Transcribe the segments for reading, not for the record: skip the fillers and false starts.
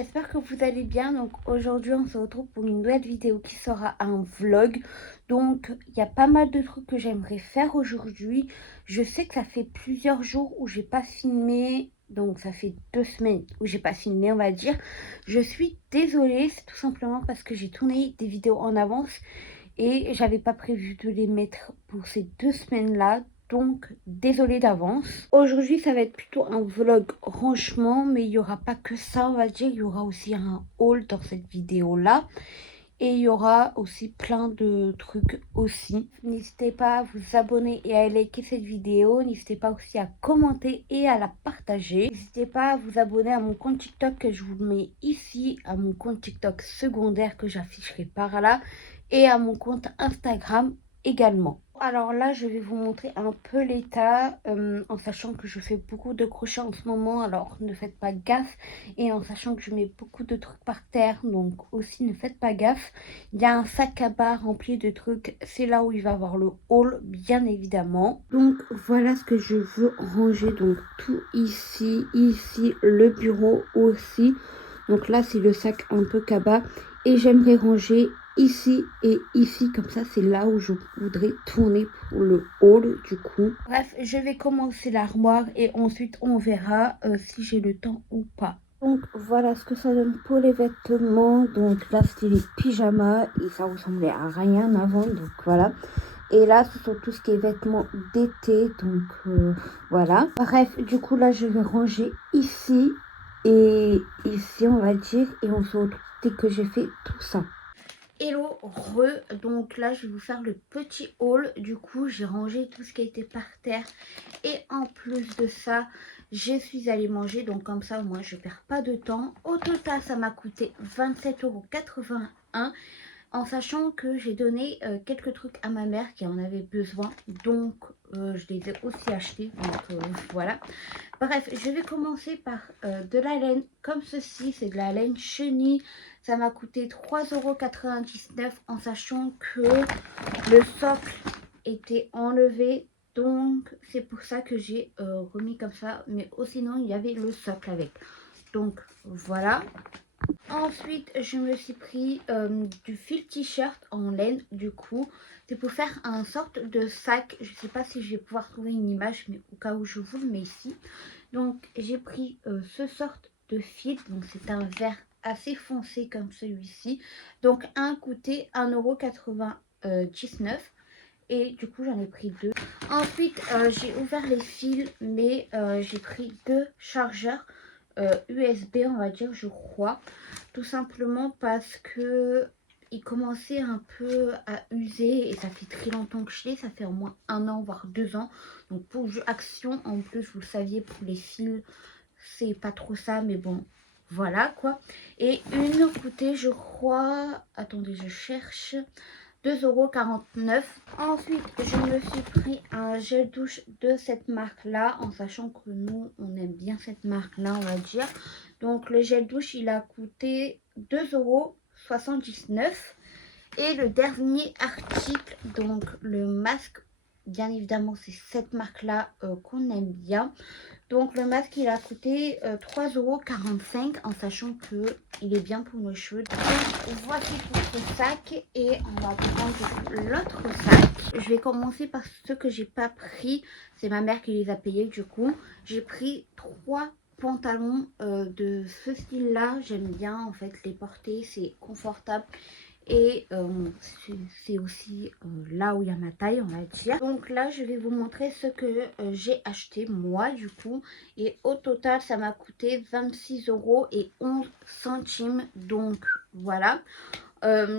j'espère que vous allez bien. Donc aujourd'hui on se retrouve pour une nouvelle vidéo qui sera un vlog. Donc il y a pas mal de trucs que j'aimerais faire aujourd'hui. Je sais que ça fait plusieurs jours où j'ai pas filmé. Donc ça fait 2 semaines où j'ai pas filmé, on va dire. Je suis désolée, c'est tout simplement parce que j'ai tourné des vidéos en avance et j'avais pas prévu de les mettre pour ces 2 semaines-là. Donc, désolée d'avance. Aujourd'hui, ça va être plutôt un vlog rangement, mais il n'y aura pas que ça, on va dire. Il y aura aussi un haul dans cette vidéo-là. Et il y aura aussi plein de trucs aussi. N'hésitez pas à vous abonner et à liker cette vidéo. N'hésitez pas aussi à commenter et à la partager. N'hésitez pas à vous abonner à mon compte TikTok que je vous mets ici, à mon compte TikTok secondaire que j'afficherai par là et à mon compte Instagram également. Alors là, je vais vous montrer un peu l'état en sachant que je fais beaucoup de crochets en ce moment. Alors ne faites pas gaffe. Et en sachant que je mets beaucoup de trucs par terre, donc aussi ne faites pas gaffe. Il y a un sac à bas rempli de trucs. C'est là où il va y avoir le haul, bien évidemment. Donc voilà ce que je veux ranger. Donc tout ici, ici, le bureau aussi. Donc là, c'est le sac un peu cabas. Et j'aimerais ranger ici et ici. Comme ça, c'est là où je voudrais tourner pour le haul du coup. Bref, je vais commencer l'armoire et ensuite on verra si j'ai le temps ou pas. Donc voilà ce que ça donne pour les vêtements. Donc là, c'était les pyjamas et ça ressemblait à rien avant. Donc voilà. Et là, ce sont tout ce qui est vêtements d'été. Donc voilà. Bref, du coup, là, je vais ranger ici et ici, on va dire. Et on se retrouve dès que j'ai fait tout ça. Hello, donc là, je vais vous faire le petit haul. Du coup, j'ai rangé tout ce qui était par terre. Et en plus de ça, je suis allée manger. Donc comme ça, moi, je perds pas de temps. Au total, ça m'a coûté 27,81 € en sachant que j'ai donné quelques trucs à ma mère qui en avait besoin. Donc, je les ai aussi achetés. Donc, voilà. Bref, je vais commencer par de la laine comme ceci. C'est de la laine chenille. Ça m'a coûté 3,99 € en sachant que le socle était enlevé. Donc, c'est pour ça que j'ai remis comme ça. Mais sinon, il y avait le socle avec. Donc, voilà. Ensuite, je me suis pris du fil t-shirt en laine. Du coup, c'est pour faire un sorte de sac. Je ne sais pas si je vais pouvoir trouver une image, mais au cas où je vous le mets ici. Donc, j'ai pris ce sorte de fil. Donc, c'est un vert assez foncé comme celui-ci. Donc, un coûtait 1,99 € et du coup, j'en ai pris deux. Ensuite, j'ai ouvert les fils, mais j'ai pris deux chargeurs USB, on va dire, je crois. Tout simplement parce que il commençait un peu à user et ça fait très longtemps que je l'ai. Ça fait au moins 1 an, voire 2 ans. Donc pour jeu action, en plus, vous le saviez, pour les fils, c'est pas trop ça, mais bon, voilà quoi. Et une coûtait, je crois, attendez, je cherche, 2,49 €. Ensuite, je me suis pris un gel douche de cette marque-là, en sachant que nous, on aime bien cette marque-là, on va dire. Donc, le gel douche, il a coûté 2,79 €. Et le dernier article, donc le masque, bien évidemment, c'est cette marque-là qu'on aime bien. Donc le masque, il a coûté 3,45 € en sachant que il est bien pour nos cheveux. Donc voici pour ce sac et on va prendre l'autre sac. Je vais commencer par ceux que j'ai pas pris. C'est ma mère qui les a payés du coup. J'ai pris 3 pantalons de ce style-là. J'aime bien en fait les porter, c'est confortable. Et c'est aussi là où il y a ma taille, on va dire. Donc là, je vais vous montrer ce que j'ai acheté moi du coup. Et au total, ça m'a coûté 26,11 €. Donc voilà.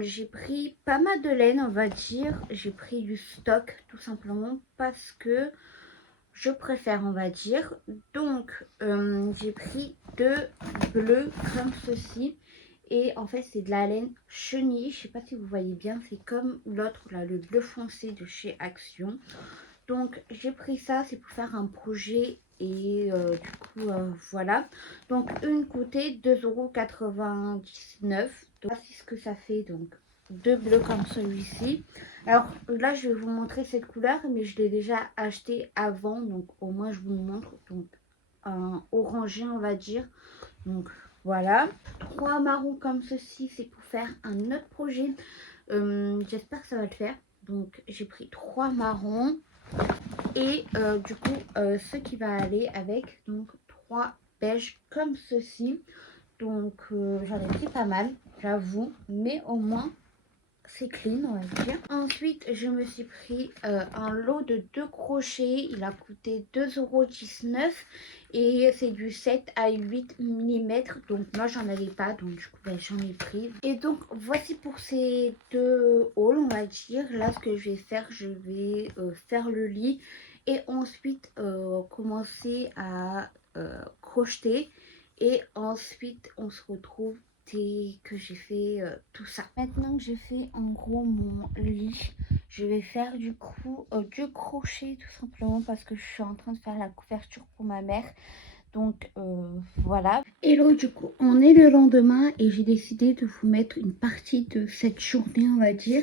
J'ai pris pas mal de laine, on va dire. J'ai pris du stock tout simplement parce que je préfère, on va dire. Donc j'ai pris deux bleus comme ceci. Et en fait, c'est de la laine chenille. Je sais pas si vous voyez bien. C'est comme l'autre, là, le bleu foncé de chez Action. Donc, j'ai pris ça. C'est pour faire un projet. Et du coup, voilà. Donc, une coûtait 2,99 €. Voici ce que ça fait. Donc, deux bleus comme celui-ci. Alors, là, je vais vous montrer cette couleur. Mais je l'ai déjà acheté avant. Donc, au moins, je vous montre. Donc, un orangé, on va dire. Donc, voilà. 3 marrons comme ceci, c'est pour faire un autre projet. J'espère que ça va le faire. Donc j'ai pris 3 marrons. Et du coup, ce qui va aller avec, donc 3 beiges comme ceci. Donc j'en ai pris pas mal, j'avoue. Mais au moins, c'est clean, on va dire. Ensuite, je me suis pris un lot de 2 crochets. Il a coûté 2,19 € et c'est du 7 à 8 mm. Donc moi, j'en avais pas, donc du coup, ben, j'en ai pris. Et donc, voici pour ces 2 hauls, on va dire. Là, ce que je vais faire, je vais faire le lit et ensuite commencer à crocheter. Et ensuite, on se retrouve que j'ai fait tout ça. Maintenant que j'ai fait en gros mon lit, je vais faire du coup du crochet tout simplement parce que je suis en train de faire la couverture pour ma mère. Donc voilà. Hello, du coup on est le lendemain et j'ai décidé de vous mettre une partie de cette journée, on va dire.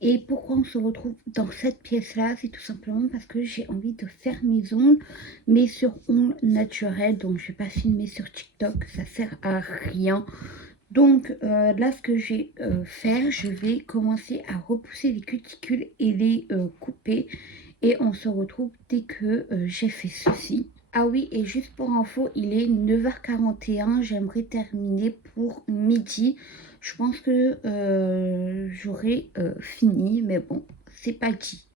Et pourquoi on se retrouve dans cette pièce là, c'est tout simplement parce que j'ai envie de faire mes ongles, mais sur ongles naturels. Donc je vais pas filmer sur TikTok, ça sert à rien. Donc là, ce que je vais faire, je vais commencer à repousser les cuticules et les couper. Et on se retrouve dès que j'ai fait ceci. Ah oui, et juste pour info, il est 9h41. J'aimerais terminer pour midi. Je pense que j'aurai fini, mais bon, c'est pas dit.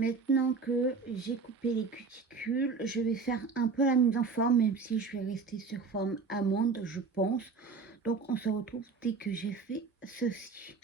Maintenant que j'ai coupé les cuticules, je vais faire un peu la mise en forme, même si je vais rester sur forme amande, je pense. Donc on se retrouve dès que j'ai fait ceci.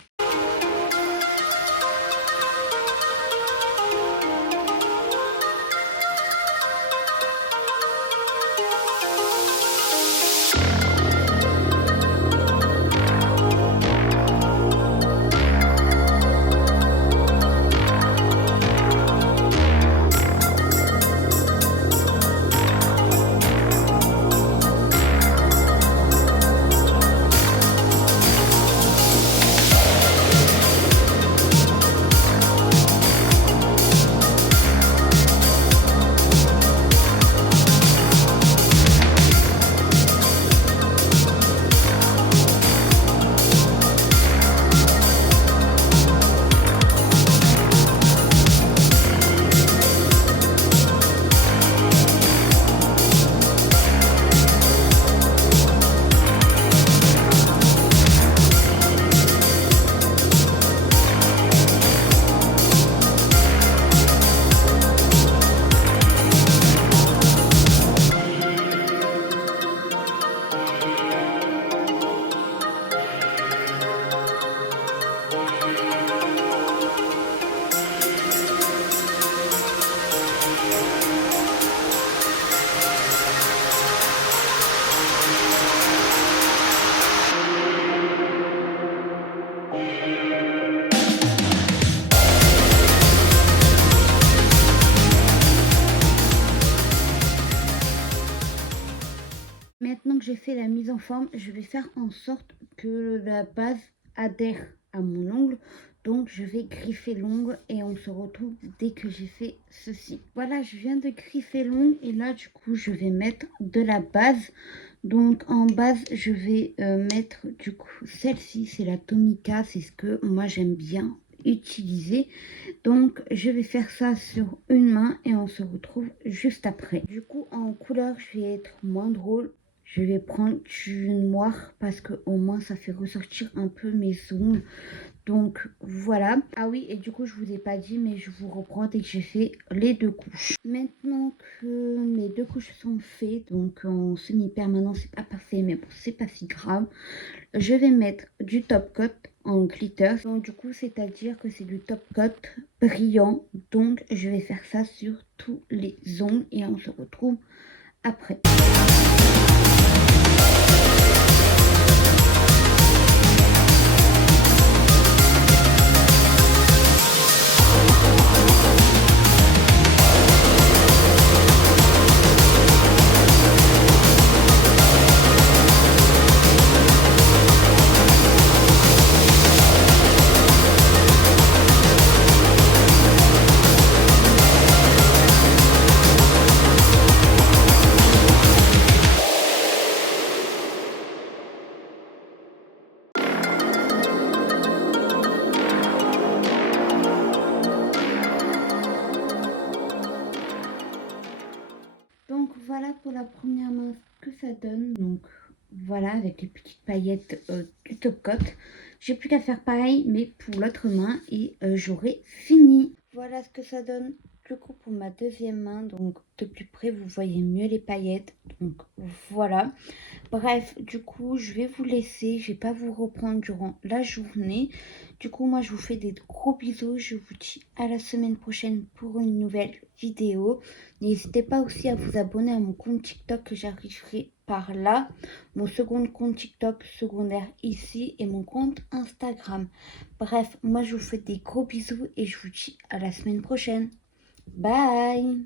Maintenant que j'ai fait la mise en forme, je vais faire en sorte que la base adhère à mon ongle. Donc je vais griffer l'ongle et on se retrouve dès que j'ai fait ceci. Voilà, je viens de griffer l'ongle et là du coup je vais mettre de la base. Donc en base je vais mettre du coup celle-ci, c'est la Tomica, c'est ce que moi j'aime bien utiliser. Donc je vais faire ça sur une main et on se retrouve juste après. Du coup en couleur je vais être moins drôle. Je vais prendre du noir parce que au moins ça fait ressortir un peu mes ongles. Donc voilà. Ah oui, et du coup je vous ai pas dit, mais je vous reprends dès que j'ai fait les deux couches. Maintenant que mes deux couches sont faites, donc en semi-permanent, c'est pas parfait, mais bon, c'est pas si grave. Je vais mettre du top coat en glitter. Donc du coup, c'est-à-dire que c'est du top coat brillant. Donc je vais faire ça sur tous les ongles et on se retrouve après. Donc voilà pour la première main ce que ça donne. Donc voilà avec les petites paillettes du top coat. J'ai plus qu'à faire pareil mais pour l'autre main et j'aurai fini. Voilà ce que ça donne du coup pour ma deuxième main. Donc de plus près vous voyez mieux les paillettes. Donc voilà. Bref, du coup, je vais vous laisser. Je vais pas vous reprendre durant la journée. Du coup, moi, je vous fais des gros bisous. Je vous dis à la semaine prochaine pour une nouvelle vidéo. N'hésitez pas aussi à vous abonner à mon compte TikTok que j'arriverai par là. Mon second compte TikTok secondaire ici et mon compte Instagram. Bref, moi, je vous fais des gros bisous et je vous dis à la semaine prochaine. Bye!